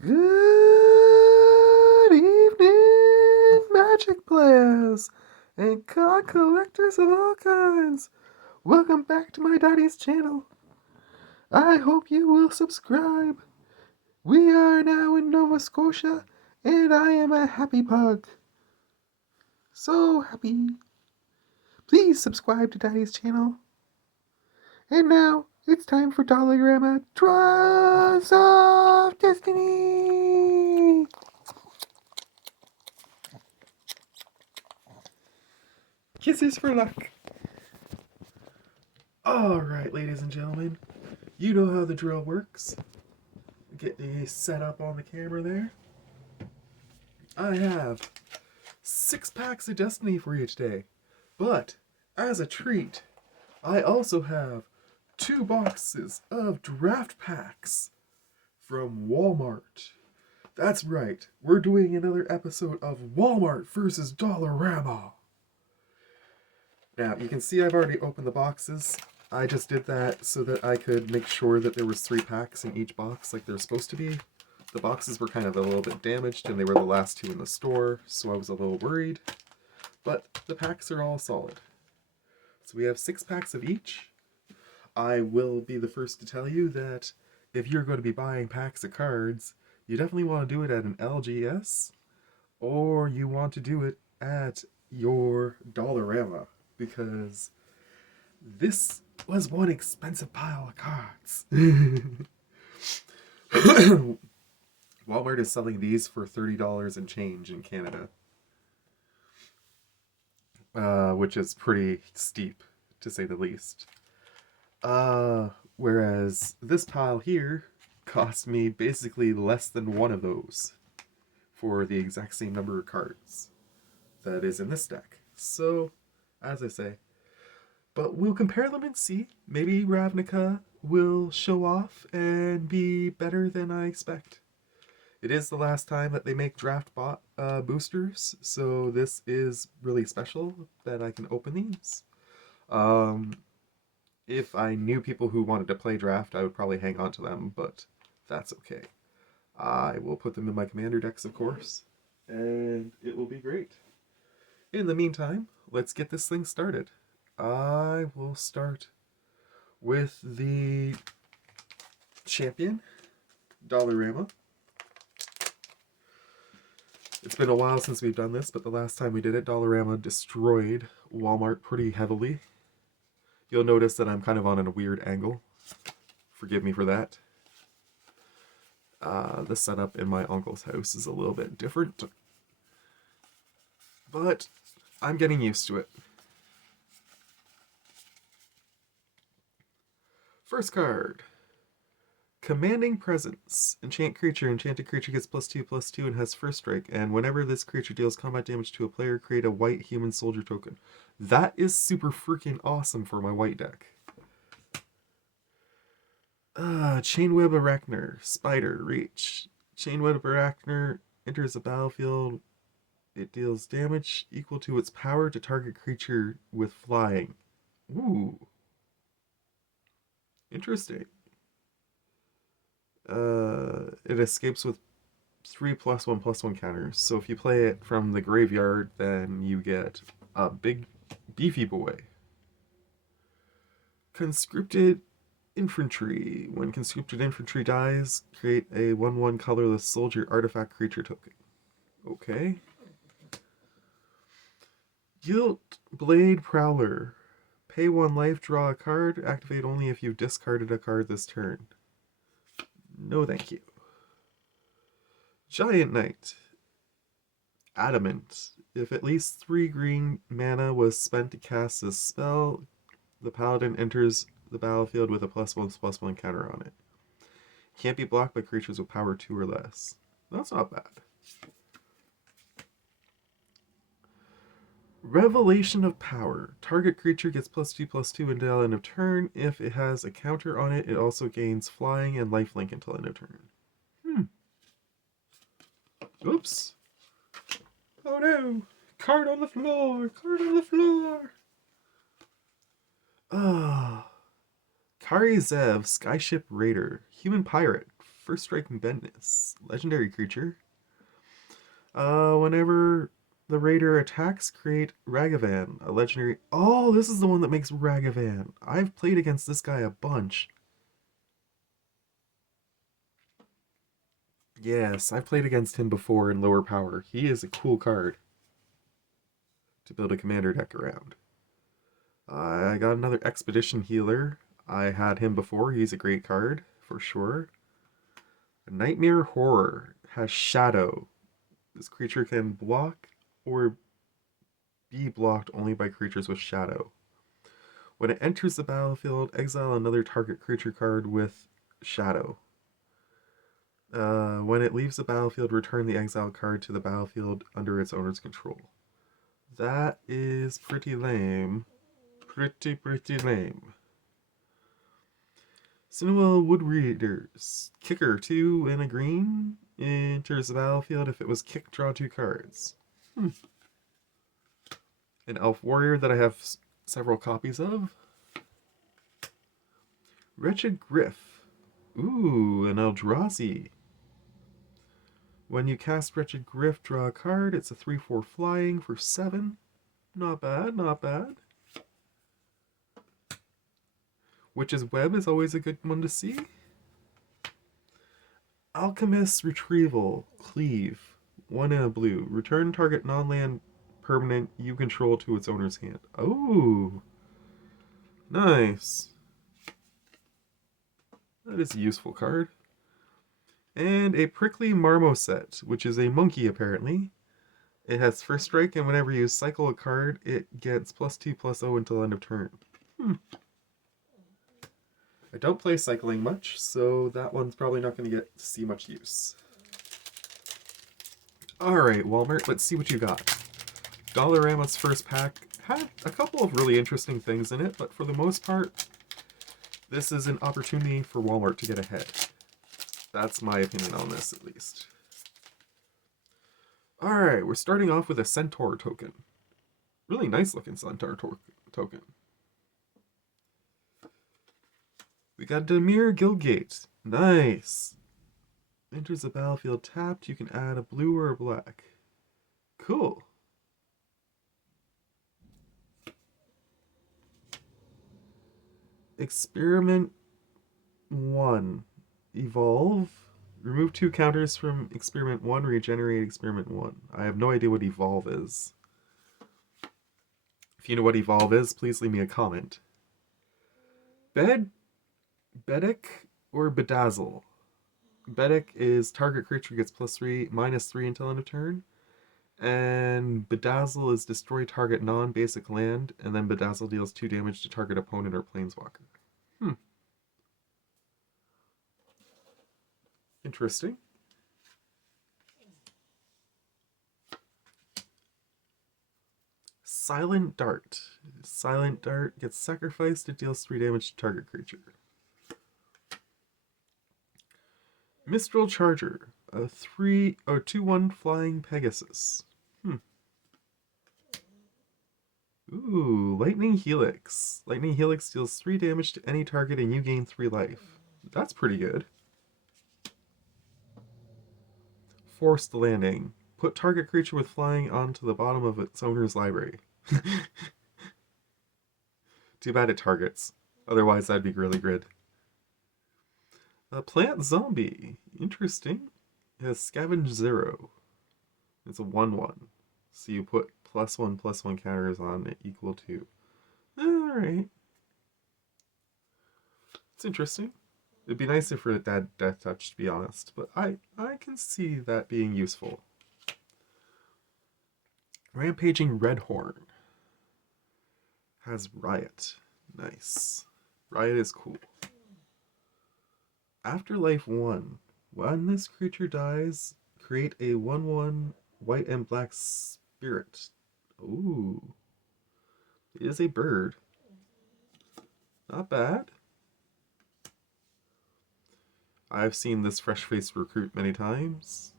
Good evening, magic players and card collectors of all kinds. Welcome back to my daddy's channel. I hope you will subscribe. We are now in Nova Scotia, and I am a happy pug. So happy. Please subscribe to daddy's channel. And now, it's time for Dollarama Draws of Destiny! Kisses for luck. Alright, ladies and gentlemen, you know how the drill works. Get the setup on the camera there. I have 6 packs of Destiny for you today. But, as a treat, I also have 2 boxes of draft packs from Walmart. That's right, we're doing another episode of Walmart versus Dollarama. Now, you can see I've already opened the boxes. I just did that so that I could make sure that there was 3 packs in each box like they're supposed to be. The boxes were kind of a little bit damaged and they were the last 2 in the store, so I was a little worried. But the packs are all solid. So we have 6 packs of each. I will be the first to tell you that if you're going to be buying packs of cards, you definitely want to do it at an LGS, or you want to do it at your Dollarama, because this was one expensive pile of cards. Walmart is selling these for $30 and change in Canada, which is pretty steep, to say the least. Whereas this pile here cost me basically less than one of those for the exact same number of cards that is in this deck. So, as I say, but we'll compare them and see. Maybe Ravnica will show off and be better than I expect. It is the last time that they make draft bot boosters, so this is really special that I can open these. If I knew people who wanted to play draft, I would probably hang on to them, but that's okay. I will put them in my commander decks, of course, and it will be great. In the meantime, let's get this thing started. I will start with the champion, Dollarama. It's been a while since we've done this, but the last time we did it, Dollarama destroyed Walmart pretty heavily. You'll notice that I'm kind of on a weird angle. Forgive me for that. The setup in my uncle's house is a little bit different, but I'm getting used to it. First card. Commanding Presence. Enchant creature. Enchanted creature gets +2/+2 and has first strike. And whenever this creature deals combat damage to a player, create a white human soldier token. That is super freaking awesome for my white deck. Chainweb Arachner. Spider. Reach. Chainweb Arachner enters the battlefield. It deals damage equal to its power to target creature with flying. Ooh. Interesting. It escapes with 3+1/+1 counters. So if you play it from the graveyard, then you get a big beefy boy. Conscripted Infantry. When conscripted infantry dies, create a 1/1 colorless soldier artifact creature token. Okay. Guilt Blade Prowler. Pay 1 life, draw a card. Activate only if you've discarded a card this turn. No thank you. Giant Knight. Adamant. If at least 3 green mana was spent to cast this spell, the paladin enters the battlefield with a +1/+1 counter on it. Can't be blocked by creatures with power 2 or less. That's not bad. Revelation of Power. Target creature gets +2/+2 until end of turn. If it has a counter on it, it also gains flying and lifelink until end of turn. Oops. Oh no! Card on the floor! Card on the floor! Kari Zev, Skyship Raider. Human Pirate. First Strike Bendness. Legendary creature. Whenever the raider attacks, create Ragavan, a legendary. Oh, this is the one that makes Ragavan. I've played against this guy a bunch. Yes, I've played against him before in lower power. He is a cool card to build a commander deck around. I got another Expedition Healer. I had him before. He's a great card, for sure. Nightmare Horror has Shadow. This creature can block or be blocked only by creatures with Shadow. When it enters the battlefield, exile another target creature card with Shadow. When it leaves the battlefield, return the exiled card to the battlefield under its owner's control. That is pretty lame. Pretty lame. Cinnamon Woodreaders. Kicker 2 and a green. Enters the battlefield. If it was kicked, draw 2 cards. An Elf Warrior that I have several copies of. Wretched Griff. Ooh, an Eldrazi. When you cast Wretched Griff, draw a card. It's a 3/4 flying for 7. Not bad, not bad. Witch's Web is always a good one to see. Alchemist's Retrieval. Cleave. 1 and a blue. Return target non-land permanent you control to its owner's hand. Oh, nice. That is a useful card. And a Prickly Marmoset, which is a monkey apparently. It has first strike, and whenever you cycle a card, it gets +2/+0 until end of turn. I don't play cycling much, so that one's probably not going to get to see much use. Alright, Walmart, let's see what you got. Dollarama's first pack had a couple of really interesting things in it, but for the most part, this is an opportunity for Walmart to get ahead. That's my opinion on this, at least. Alright, we're starting off with a Centaur token. Really nice looking Centaur token. We got Demir Gilgate. Nice. Enters the battlefield tapped. You can add a blue or a black. Cool. Experiment 1. Evolve. Remove 2 counters from Experiment 1. Regenerate Experiment 1. I have no idea what Evolve is. If you know what Evolve is, please leave me a comment. Bedek or Bedazzle? Bedek is target creature gets -3 until end of turn. And Bedazzle is destroy target non-basic land, and then Bedazzle deals 2 damage to target opponent or planeswalker. Interesting. Silent Dart. Silent Dart gets sacrificed, it deals 3 damage to target creature. Mistral Charger, a 2/1 flying Pegasus. Ooh, Lightning Helix. Lightning Helix deals 3 damage to any target and you gain 3 life. That's pretty good. Forced Landing. Put target creature with flying onto the bottom of its owner's library. Too bad it targets. Otherwise, that'd be really good. A Plant Zombie. Interesting. It has Scavenge 0. It's a 1/1. So you put +1/+1 counters on it equal to. Alright. It's interesting. It'd be nice if it had Death Touch, to be honest, but I can see that being useful. Rampaging Redhorn has Riot. Nice. Riot is cool. Afterlife 1. When this creature dies, create a 1/1 white and black spirit. Ooh. It is a bird. Not bad. I've seen this fresh-faced recruit many times.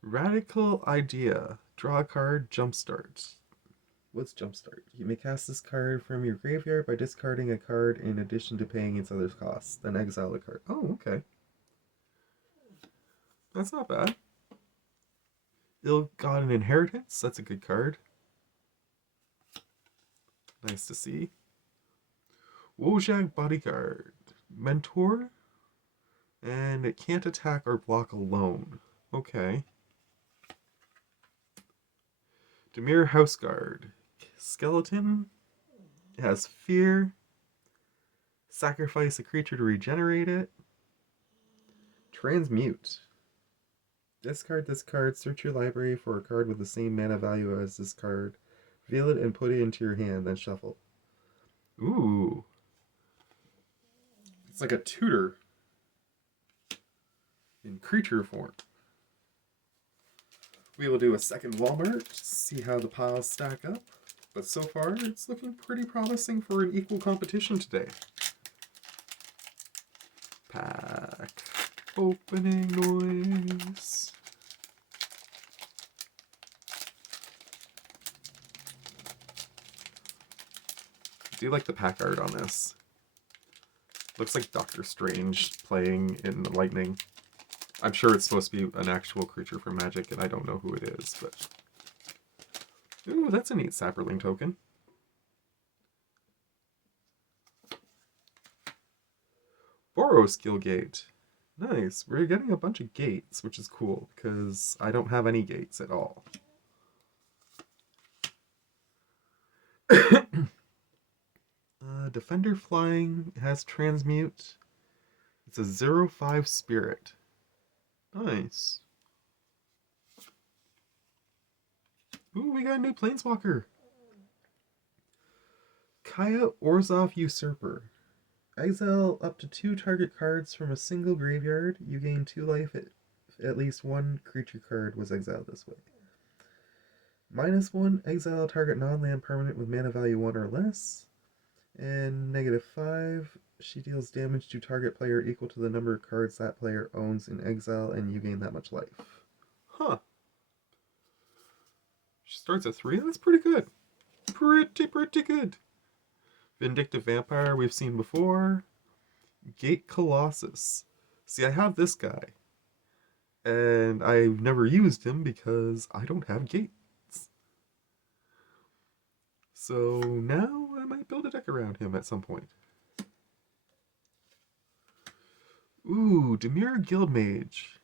Radical Idea. Draw a card, jumpstart. What's Jumpstart? You may cast this card from your graveyard by discarding a card in addition to paying its other costs. Then exile the card. Oh, okay. That's not bad. Ill-Gotten Inheritance. That's a good card. Nice to see. Wojak Bodyguard. Mentor. And it can't attack or block alone. Okay. Demir Houseguard. Skeleton. It has fear. Sacrifice a creature to regenerate it. Transmute. Discard this card. Search your library for a card with the same mana value as this card. Reveal it and put it into your hand, then shuffle. Ooh. It's like a tutor in creature form. We will do a second Walmart, see how the piles stack up. But so far, it's looking pretty promising for an equal competition today. Pack opening noise. I do like the pack art on this. Looks like Doctor Strange playing in the lightning. I'm sure it's supposed to be an actual creature from Magic, and I don't know who it is, but... Ooh, that's a neat Sapperling token. Boros Gate. Nice. We're getting a bunch of gates, which is cool, because I don't have any gates at all. Defender Flying has Transmute. It's a 0/5 Spirit. Nice. Ooh, we got a new Planeswalker. Kaya Orzhov Usurper. Exile up to 2 target cards from a single graveyard. You gain 2 life if at least one creature card was exiled this way. -1, exile target non-land permanent with mana value 1 or less. And -5, she deals damage to target player equal to the number of cards that player owns in exile, and you gain that much life. Huh. She starts at 3? That's pretty good. Pretty good. Vindictive Vampire we've seen before. Gate Colossus. See, I have this guy. And I've never used him because I don't have gates. So now I might build a deck around him at some point. Ooh, Dimir Guildmage.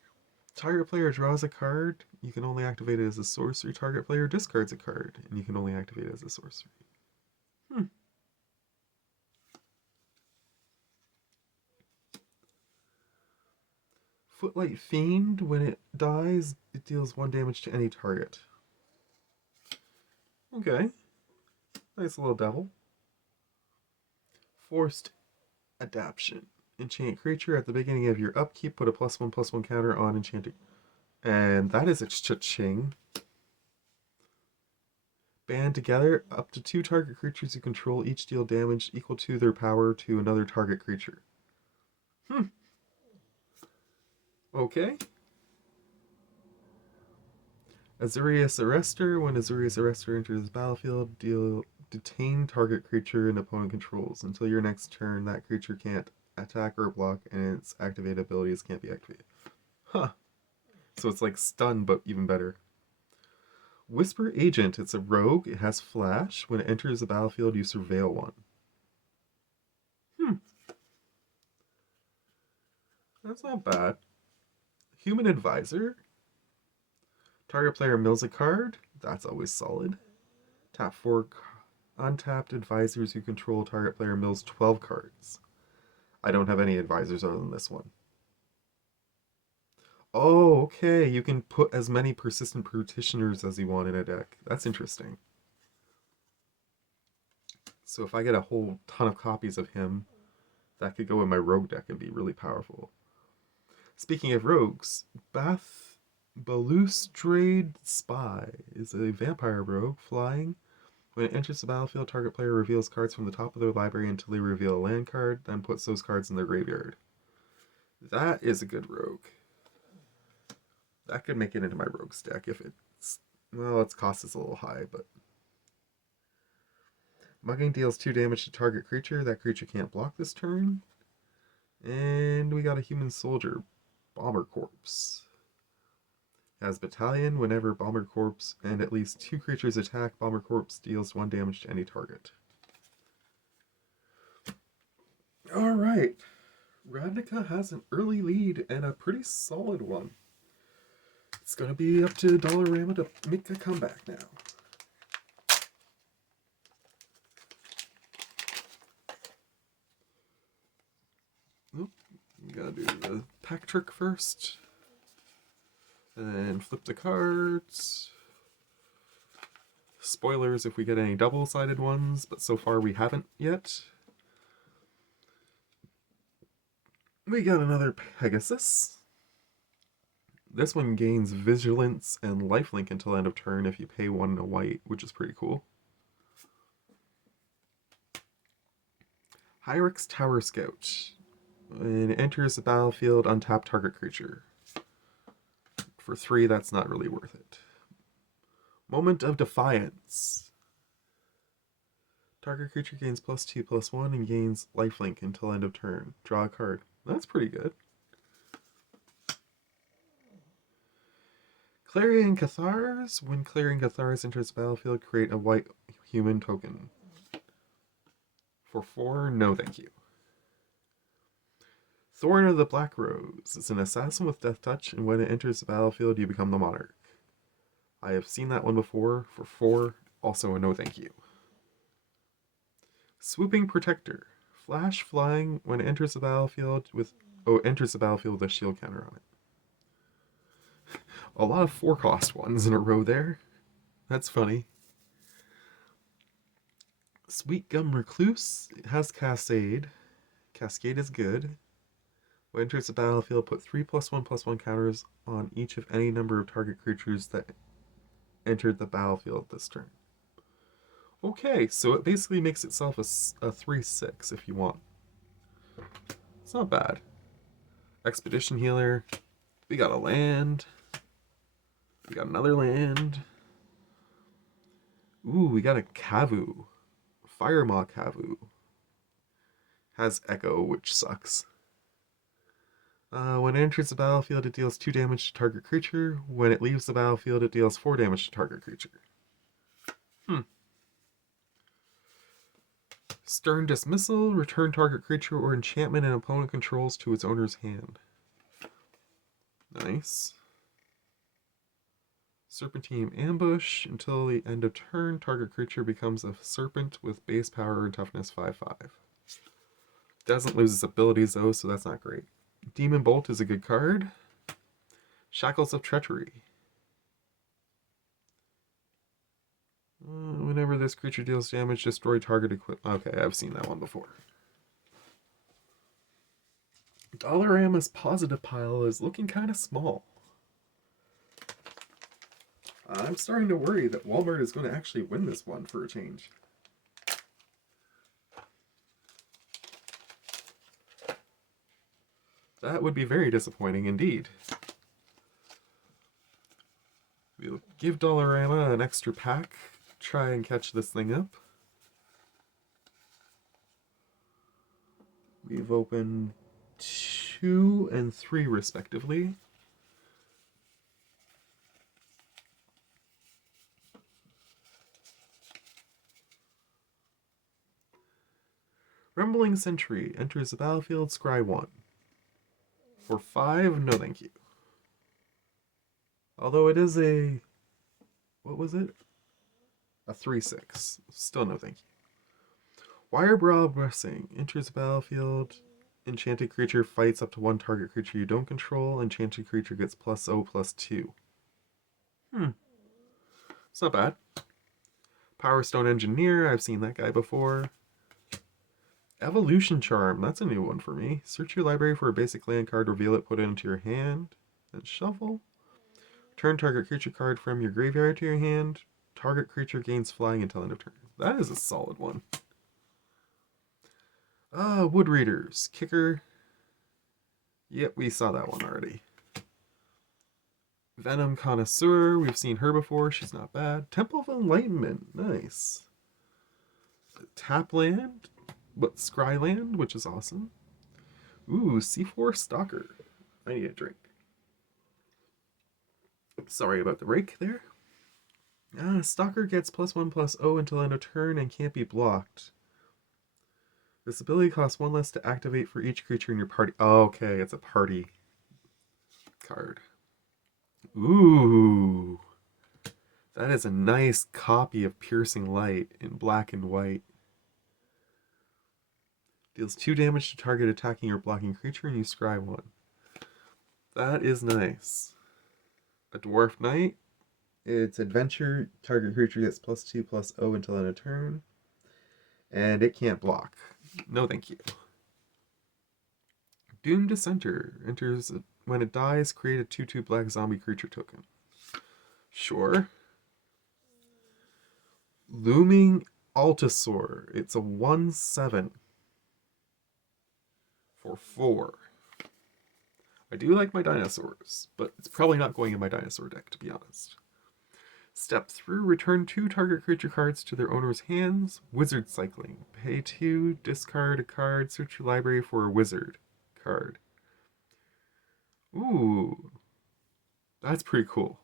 Target player draws a card. You can only activate it as a sorcery. Target player discards a card, and you can only activate it as a sorcery. Footlight Fiend, when it dies, it deals 1 damage to any target. Okay. Nice little devil. Forced Adaption. Enchant creature at the beginning of your upkeep, put a +1/+1 counter on enchanting. And that is a cha-ching. Band together, up to 2 target creatures you control each deal damage equal to their power to another target creature. Okay. Azurius Arrestor. When Azurius Arrestor enters the battlefield, detain target creature and opponent controls. Until your next turn, that creature can't attack or block, and its activated abilities can't be activated. Huh. So it's like stun, but even better. Whisper Agent. It's a rogue. It has flash. When it enters the battlefield, you surveil one. That's not bad. Human Advisor. Target player mills a card. That's always solid. Tap 4 untapped advisors who control target player mills 12 cards. I don't have any advisors other than this one. Oh, okay. You can put as many persistent petitioners as you want in a deck. That's interesting. So if I get a whole ton of copies of him, that could go in my rogue deck and be really powerful. Speaking of rogues, Balustrade Spy is a vampire rogue flying. When it enters the battlefield, target player reveals cards from the top of their library until they reveal a land card, then puts those cards in their graveyard. That is a good rogue. That could make it into my rogues deck if it's... Well, its cost is a little high, but... Mugging deals 2 damage to target creature. That creature can't block this turn. And we got a human soldier, Bomber Corpse. Has Battalion. Whenever Bomber Corpse and at least 2 creatures attack, Bomber Corpse deals 1 damage to any target. Alright. Ravnica has an early lead and a pretty solid one. It's going to be up to Dollarama to make a comeback now. Oop, we gotta do the pack trick first. And then flip the cards. Spoilers if we get any double-sided ones, but so far we haven't yet. We got another Pegasus. This one gains Vigilance and Lifelink until end of turn if you pay 1 and a white, which is pretty cool. Hyrix Tower Scout. When it enters the battlefield, untap target creature. For 3, that's not really worth it. Moment of Defiance. Target creature gains +2/+1 and gains lifelink until end of turn. Draw a card. That's pretty good. Clarion Cathars. When Clarion Cathars enters the battlefield, create a white human token. For 4, no thank you. Thorn of the Black Rose. It's an assassin with Death Touch, and when it enters the battlefield, you become the monarch. I have seen that one before. For 4, also a no thank you. Swooping Protector. Flash flying when it enters the battlefield with a shield counter on it. A lot of 4-cost ones in a row there. That's funny. Sweet Gum Recluse. It has Cascade. Cascade is good. When it enters the battlefield, put 3/+1/+1 counters on each of any number of target creatures that entered the battlefield this turn. Okay, so it basically makes itself a 3/6 if you want. It's not bad. Expedition Healer. We got a land. We got another land. Ooh, we got a Kavu. Firemaw Kavu. Has Echo, which sucks. When it enters the battlefield, it deals 2 damage to target creature. When it leaves the battlefield, it deals 4 damage to target creature. Stern Dismissal. Return target creature or enchantment an opponent controls to its owner's hand. Nice. Serpentine Ambush. Until the end of turn, target creature becomes a serpent with base power and toughness 5/5. Doesn't lose its abilities though, so that's not great. Demon Bolt is a good card. Shackles of Treachery. Whenever this creature deals damage, destroy target equipment. Okay, I've seen that one before. Dollarama's positive pile is looking kind of small. I'm starting to worry that Walmart is going to actually win this one for a change. That would be very disappointing indeed. We'll give Dollarama an extra pack. Try and catch this thing up. We've opened 2 and 3 respectively. Rumbling Sentry enters the battlefield, scry 1. For 5, no thank you. Although it is a... what was it? A 3/6. Still no thank you. Wirebrow Blessing enters the battlefield. Enchanted creature fights up to 1 target creature you don't control. Enchanted creature gets +0/+2. It's not bad. Power Stone Engineer. I've seen that guy before. Evolution Charm. That's a new one for me. Search your library for a basic land card. Reveal it. Put it into your hand. Then shuffle. Turn target creature card from your graveyard to your hand. Target creature gains flying until end of turn. That is a solid one. Wood Readers. Kicker. Yep, we saw that one already. Venom Connoisseur. We've seen her before. She's not bad. Temple of Enlightenment. Nice. Tap land, but Scry land, which is awesome. Ooh, C4 Stalker. I need a drink. Sorry about the break there. Stalker gets +1/+0 until end of turn and can't be blocked. This ability costs 1 less to activate for each creature in your party. Oh, okay, it's a party card. Ooh. That is a nice copy of Piercing Light in black and white. Deals 2 damage to target attacking or blocking creature and you scry 1. That is nice. A Dwarf Knight. It's adventure. Target creature gets +2/+0 until end of turn. And it can't block. No thank you. Doom Dissenter. Enters when it dies, create a 2/2 black zombie creature token. Sure. Looming Altasaur. It's a 1/7 for 4. I do like my dinosaurs, but it's probably not going in my dinosaur deck, to be honest. Step through, return 2 target creature cards to their owner's hands. Wizard cycling. Pay 2, discard a card, search your library for a wizard card. Ooh. That's pretty cool.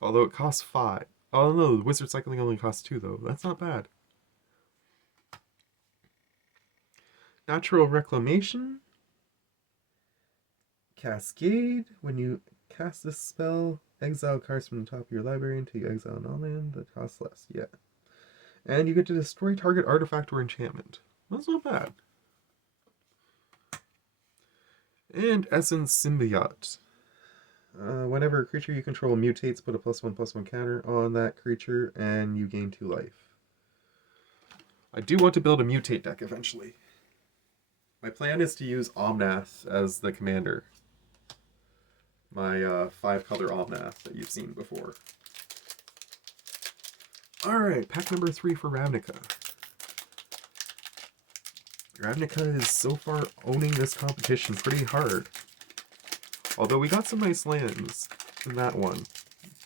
Although it costs 5. Oh no, the wizard cycling only costs 2 though. That's not bad. Natural Reclamation. Cascade. When you cast this spell, exile cards from the top of your library until you exile non-land. That costs less. Yeah. And you get to destroy target artifact or enchantment. That's not bad. And Essence Symbiote. Whenever a creature you control mutates, put a +1/+1 counter on that creature, and you gain 2 life. I do want to build a mutate deck eventually. My plan is to use Omnath as the commander. My 5-color Omnath that you've seen before. Alright, pack number 3 for Ravnica. Ravnica is so far owning this competition pretty hard. Although we got some nice lands in that one.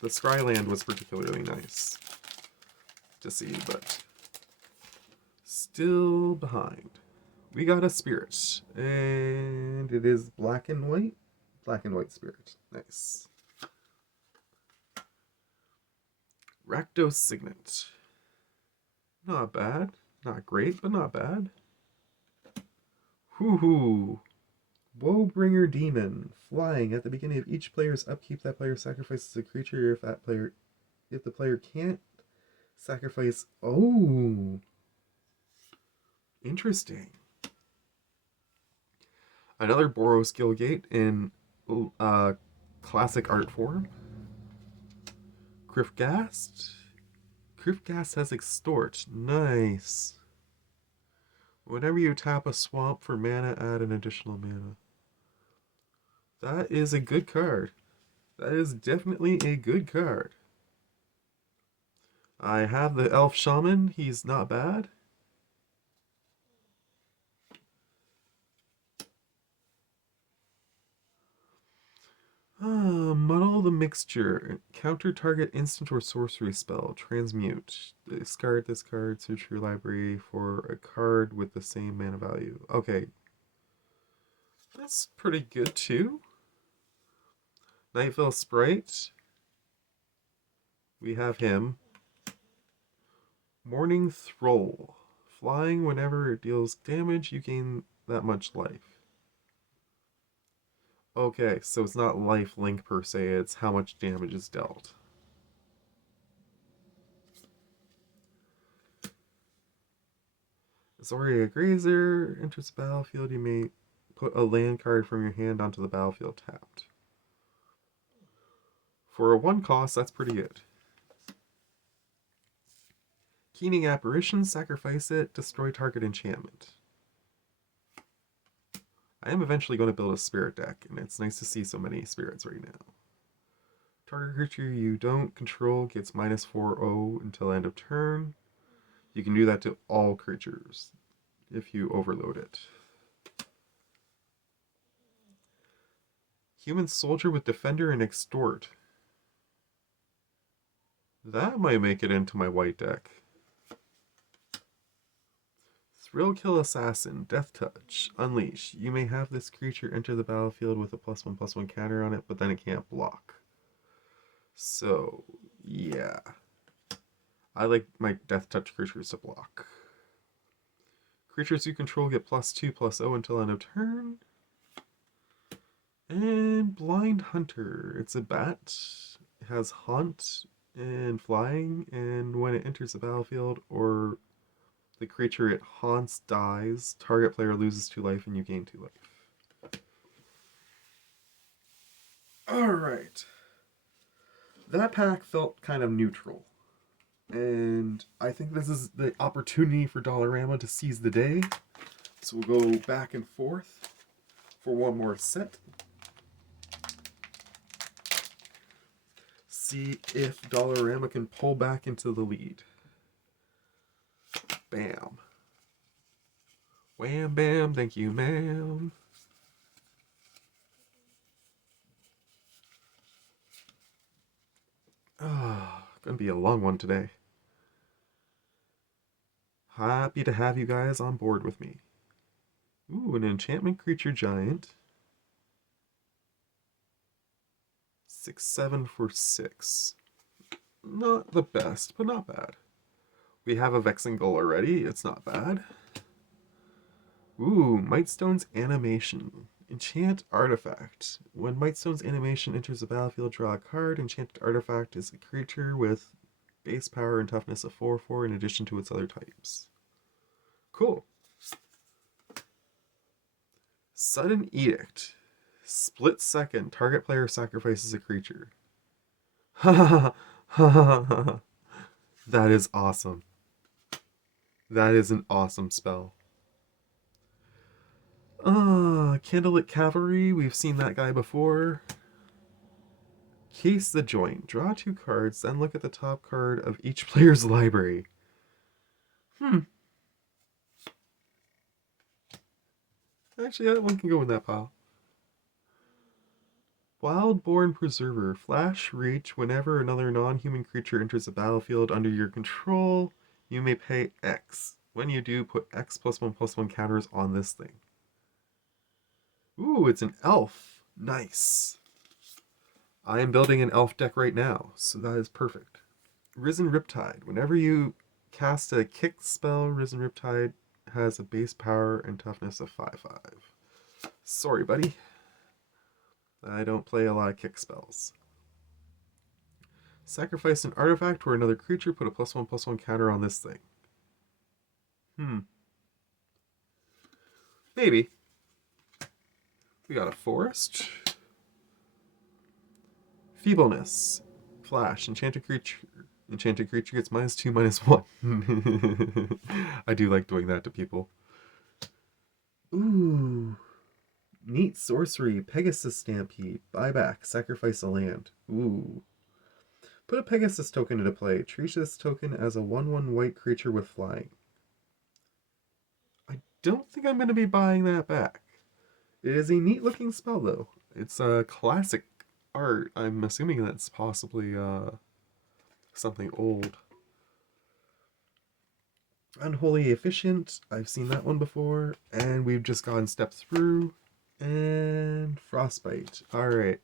The Scry land was particularly nice to see, but still behind. We got a Spirit, and it is black and white. Black and white Spirit. Nice. Rakdos Signet. Not bad. Not great, but not bad. Hoo-hoo. Woebringer Demon. Flying. At the beginning of each player's upkeep, that player sacrifices a creature. If the player can't sacrifice... Oh! Interesting. Another Boros Gilgate in classic art form. Krifgast. Krifgast has Extort. Nice. Whenever you tap a swamp for mana, add an additional mana. That is a good card. That is definitely a good card. I have the Elf Shaman. He's not bad. Muddle the Mixture. Counter target instant or sorcery spell. Transmute. Discard this card. Search your library for a card with the same mana value. Okay. That's pretty good too. Nightvale Sprite. We have him. Morning Thrall. Flying whenever it deals damage, you gain that much life. Okay, so it's not life link per se, it's how much damage is dealt. Zoria Grazer. Enters the battlefield, you may put a land card from your hand onto the battlefield tapped. For a 1 cost, that's pretty good. Keening Apparition, sacrifice it, destroy target enchantment. I am eventually going to build a spirit deck, and it's nice to see so many spirits right now. Target creature you don't control gets -4/0 until end of turn. You can do that to all creatures if you overload it. Human Soldier with Defender and Extort. That might make it into my white deck. Thrill Kill Assassin, Death Touch, Unleash. You may have this creature enter the battlefield with a +1/+1 counter on it, but then it can't block. So, yeah. I like my Death Touch creatures to block. Creatures you control get +2/+0 until end of turn. And Blind Hunter. It's a bat. It has Haunt and Flying, and when it enters the battlefield or the creature it haunts dies, target player loses 2 life and you gain 2 life. Alright. That pack felt kind of neutral. And I think this is the opportunity for Dollarama to seize the day. So we'll go back and forth for one more set. See if Dollarama can pull back into the lead. Bam. Wham bam, thank you ma'am. Ah, gonna be a long one today. Happy to have you guys on board with me. Ooh, an enchantment creature giant. 6/7 for 6. Not the best, but not bad. We have a Vexing Gull already, it's not bad. Ooh, Mightstone's Animation. Enchant Artifact. When Mightstone's Animation enters the battlefield, draw a card. Enchanted Artifact is a creature with base power and toughness of 4/4 in addition to its other types. Cool. Sudden Edict. Split second, target player sacrifices a creature. Ha ha ha ha. That is awesome. That is an awesome spell. Candlelit Cavalry, we've seen that guy before. Case the Joint. Draw 2 cards, then look at the top card of each player's library. Actually, that one can go in that pile. Wildborn Preserver. Flash Reach. Whenever another non-human creature enters the battlefield under your control, you may pay X. When you do, put X +1/+1 counters on this thing. Ooh, it's an elf. Nice. I am building an elf deck right now, so that is perfect. Risen Riptide. Whenever you cast a kick spell, Risen Riptide has a base power and toughness of 5/5. Sorry, buddy. I don't play a lot of kick spells. Sacrifice an artifact or another creature, put a +1/+1 counter on this thing. Maybe. We got a forest. Feebleness. Flash. Enchanted creature. Enchanted creature gets -2/-1. I do like doing that to people. Ooh. Neat sorcery. Pegasus Stampede. Buyback. Sacrifice a land. Ooh. Put a Pegasus token into play. Treat this token as a 1/1 white creature with flying. I don't think I'm going to be buying that back. It is a neat looking spell though. It's a classic art. I'm assuming that's possibly something old. Unholy Efficient. I've seen that one before. And we've just gone step through. And Frostbite. Alright.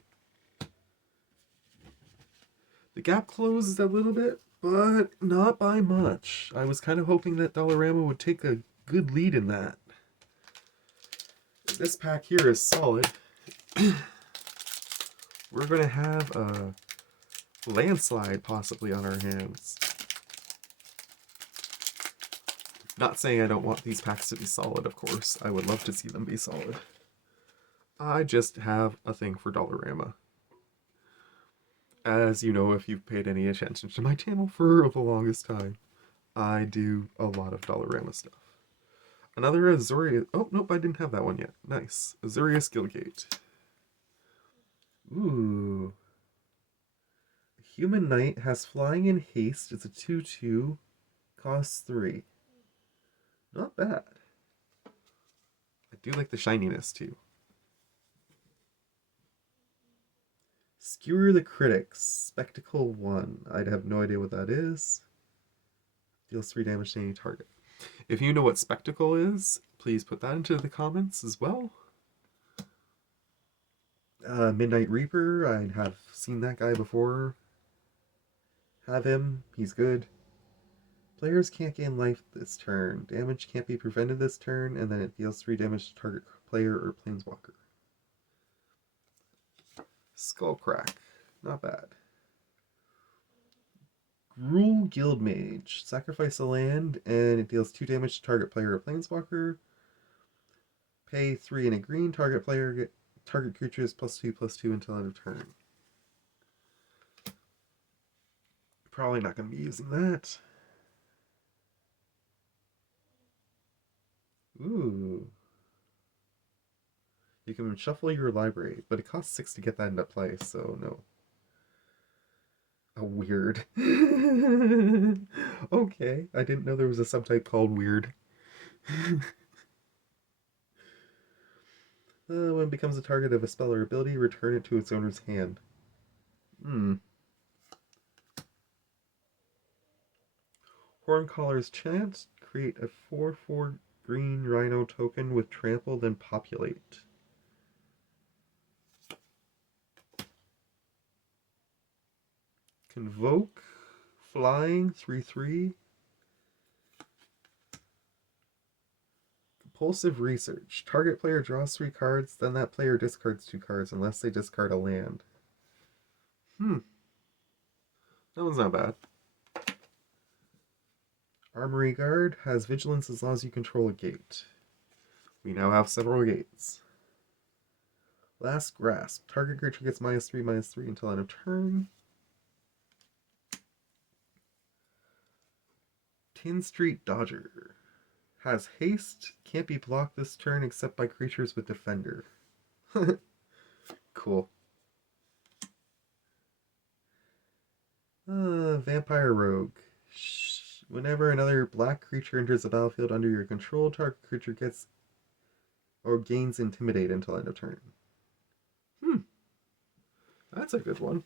The gap closed a little bit, but not by much. I was kind of hoping that Dollarama would take a good lead in that. This pack here is solid. We're going to have a landslide possibly on our hands. Not saying I don't want these packs to be solid, of course. I would love to see them be solid. I just have a thing for Dollarama. As you know, if you've paid any attention to my channel for the longest time, I do a lot of Dollarama stuff. Another Azuria... Oh, nope, I didn't have that one yet. Nice. Azuria Skillgate. Ooh. Human Knight has flying and haste. It's a 2/2. Costs 3. Not bad. I do like the shininess, too. Skewer the Critics. Spectacle 1. I'd have no idea what that is. Deals 3 damage to any target. If you know what Spectacle is, please put that into the comments as well. Midnight Reaper, I have seen that guy before. Have him, he's good. Players can't gain life this turn. Damage can't be prevented this turn, and then it deals 3 damage to target player or planeswalker. Skullcrack, not bad. Gruul Guildmage. Sacrifice a land, and it deals 2 damage to target player or planeswalker. Pay 3 and a green. Target creatures +2/+2 until end of turn. Probably not going to be using that. Ooh. You can shuffle your library, but it costs 6 to get that into play, so no. A weird. Okay, I didn't know there was a subtype called weird. When it becomes a target of a spell or ability, return it to its owner's hand. Horncaller's Chant. Create a 4/4 green rhino token with trample, then populate. Convoke. Flying. 3/3. Compulsive Research. Target player draws 3 cards, then that player discards 2 cards unless they discard a land. That one's not bad. Armory Guard has vigilance as long as you control a gate. We now have several gates. Last Grasp. Target creature gets -3/-3 until end of turn. Tin Street Dodger. Has haste. Can't be blocked this turn except by creatures with Defender. Cool. Vampire Rogue. Whenever another black creature enters the battlefield under your control, target creature gets or gains Intimidate until end of turn. That's a good one.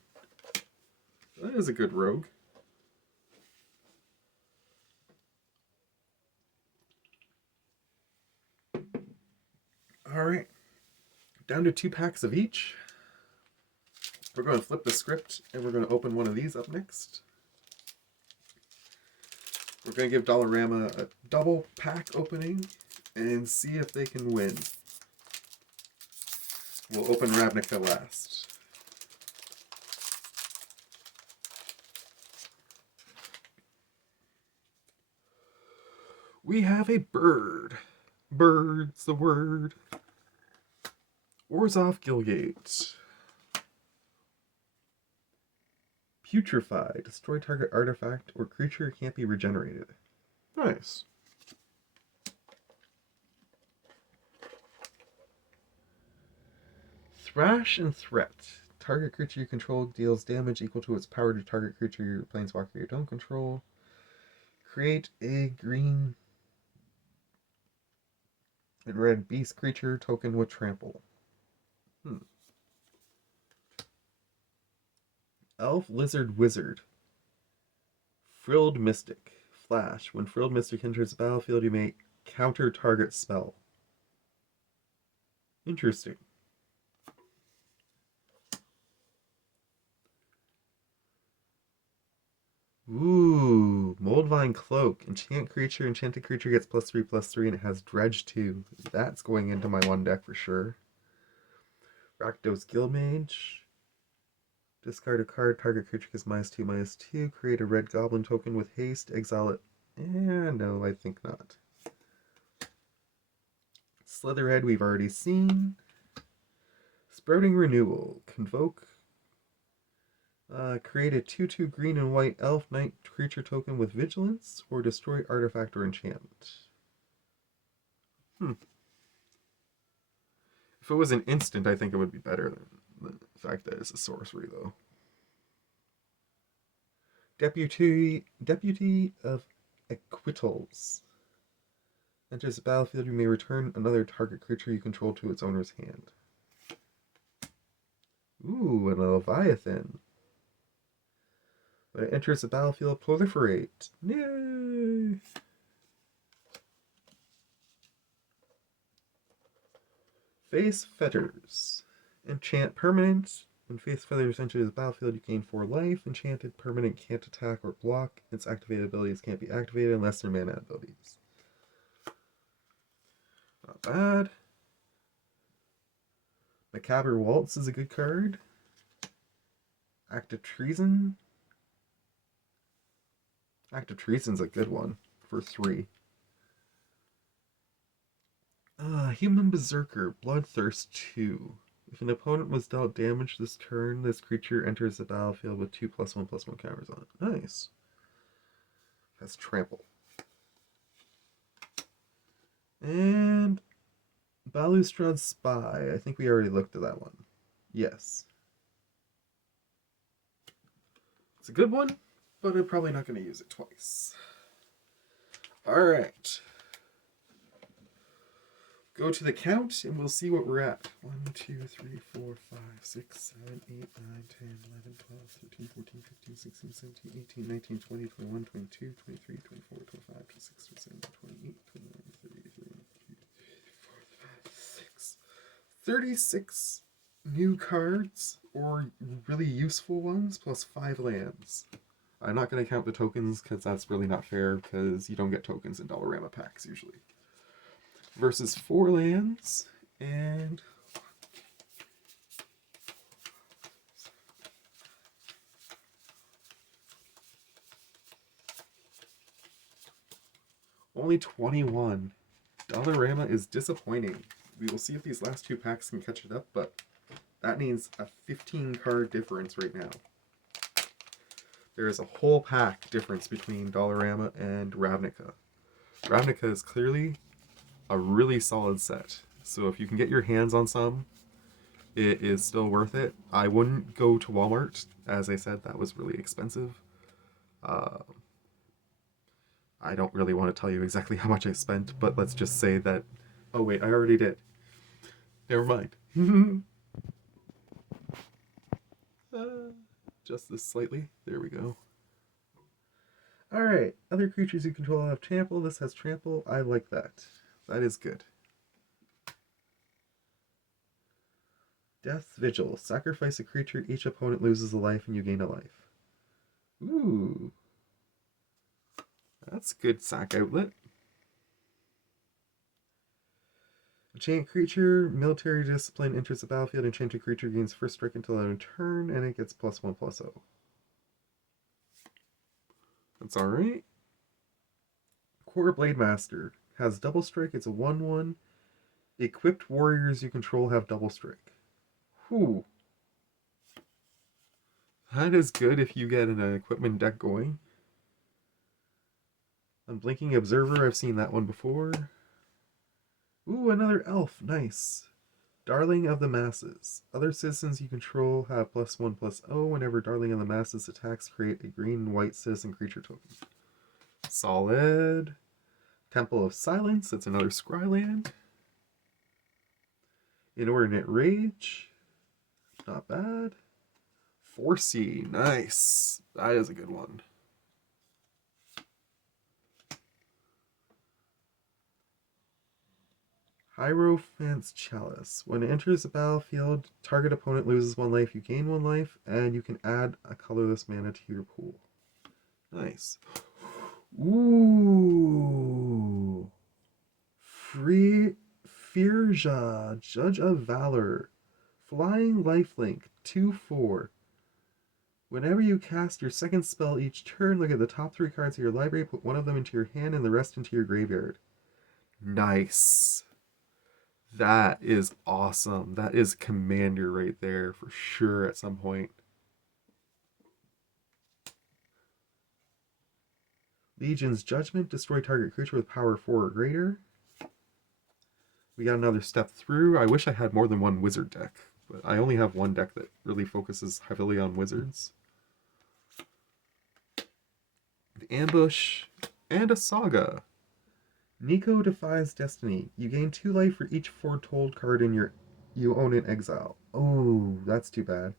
That is a good rogue. Alright. Down to 2 packs of each. We're going to flip the script and we're going to open one of these up next. We're going to give Dollarama a double pack opening and see if they can win. We'll open Ravnica last. We have a bird. Bird's the word. Orzhov Gilgate. Putrefy. Destroy target artifact or creature can't be regenerated. Nice. Thrash and Threat. Target creature you control deals damage equal to its power to target creature your planeswalker you don't control. Create a green and red beast creature token with trample. Elf Lizard Wizard. Frilled Mystic. Flash. When Frilled Mystic enters the battlefield, you may counter target spell. Interesting. Ooh, Moldvine Cloak. Enchanted creature gets +3/+3 and it has Dredge 2. That's going into my one deck for sure. Rakdos Guildmage. Discard a card, target creature gets -2/-2. Create a red goblin token with haste, exile it. No, I think not. Slitherhead we've already seen. Sprouting Renewal. Convoke. Create a 2/2 green and white elf knight creature token with vigilance, or destroy artifact or enchantment. If it was an instant, I think it would be better than the fact that it's a sorcery, though. Deputy of Equitals. Enters the battlefield, you may return another target creature you control to its owner's hand. Ooh, and a Leviathan. When it enters the battlefield, proliferate. Yay! Face Fetters. Enchant permanent. When Face Fetters enter the battlefield, you gain 4 life. Enchanted permanent can't attack or block. Its activated abilities can't be activated unless they're mana abilities. Not bad. Macabre Waltz is a good card. Act of Treason. Act of Treason's a good one for 3. Human Berserker, Bloodthirst 2. If an opponent was dealt damage this turn, this creature enters the battlefield with 2+1/+1 counters on it. Nice. Has Trample. And Balustrade Spy. I think we already looked at that one. Yes. It's a good one, but I'm probably not going to use it twice. Alright. Go to the count and we'll see what we're at. 1, 2, 3, 4, 5, 6, 7, 8, 9, 10, 11, 12, 13, 14, 15, 16, 17, 18, 19, 20, 21, 22, 23, 24, 25, 26, 27, 28, 29, 30, 31, 36 new cards, or really useful ones, plus 5 lands. I'm not going to count the tokens because that's really not fair because you don't get tokens in Dollarama packs usually. Versus 4 lands and only 21. Dollarama is disappointing. We will see if these last 2 packs can catch it up, but that means a 15 card difference right now. There is a whole pack difference between Dollarama and Ravnica. Ravnica is clearly a really solid set. So if you can get your hands on some, it is still worth it. I wouldn't go to Walmart. As I said, that was really expensive. I don't really want to tell you exactly how much I spent, but let's just say that... Oh wait, I already did. Never mind. Just this slightly. There we go. Alright, other creatures you control have trample. This has trample. I like that. That is good. Death Vigil. Sacrifice a creature. Each opponent loses a life and you gain a life. Ooh. That's good sack outlet. Enchant creature. Military discipline enters the battlefield. Enchanted creature gains first strike until end of turn and it gets +1/+0. That's alright. Core Blade Master. Has double strike. It's a 1/1. Equipped warriors you control have double strike. Whew. That is good if you get an equipment deck going. Unblinking Observer, I've seen that one before. Ooh, another elf. Nice. Darling of the Masses. Other citizens you control have +1/+0. Whenever Darling of the Masses attacks, create a green and white citizen creature token. Solid. Temple of Silence. That's another Scryland. Inordinate Rage. Not bad. Forcey. Nice. That is a good one. Hierophant's Chalice. When it enters the battlefield, target opponent loses 1 life, you gain 1 life, and you can add a colorless mana to your pool. Nice. Ooh. Firja, Judge of Valor. Flying Lifelink, 2/4. Whenever you cast your second spell each turn, look at the top 3 cards of your library, put 1 of them into your hand and the rest into your graveyard. Nice. That is awesome. That is Commander right there for sure at some point. Legion's Judgment. Destroy target creature with power 4 or greater. We got another step through. I wish I had more than one wizard deck, but I only have one deck that really focuses heavily on wizards. The Ambush and a Saga. Nico Defies Destiny. You gain 2 life for each foretold card you own in exile. Oh, that's too bad.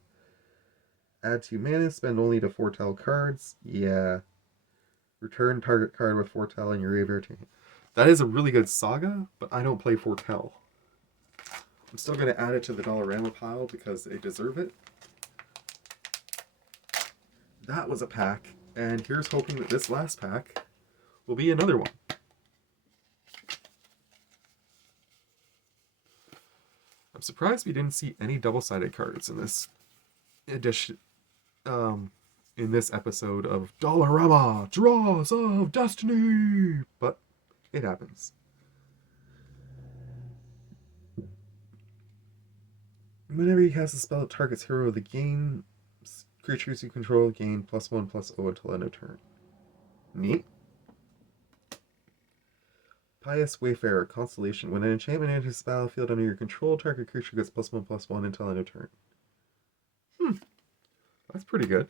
Add 2 mana, spend only to foretell cards. Yeah. Return target card with foretell in your graveyard. That is a really good Saga, but I don't play foretell. I'm still going to add it to the Dollarama pile because they deserve it. That was a pack, and here's hoping that this last pack will be another one. I'm surprised we didn't see any double-sided cards in this edition, in this episode of Dollarama Draws of Destiny, but it happens. Whenever he casts a spell that targets hero of the game, creatures you control gain +1/+0 until end of turn. Neat. Pious Wayfarer, Constellation. When an enchantment enters the battlefield under your control, target creature gets +1/+1 until end of turn. That's pretty good.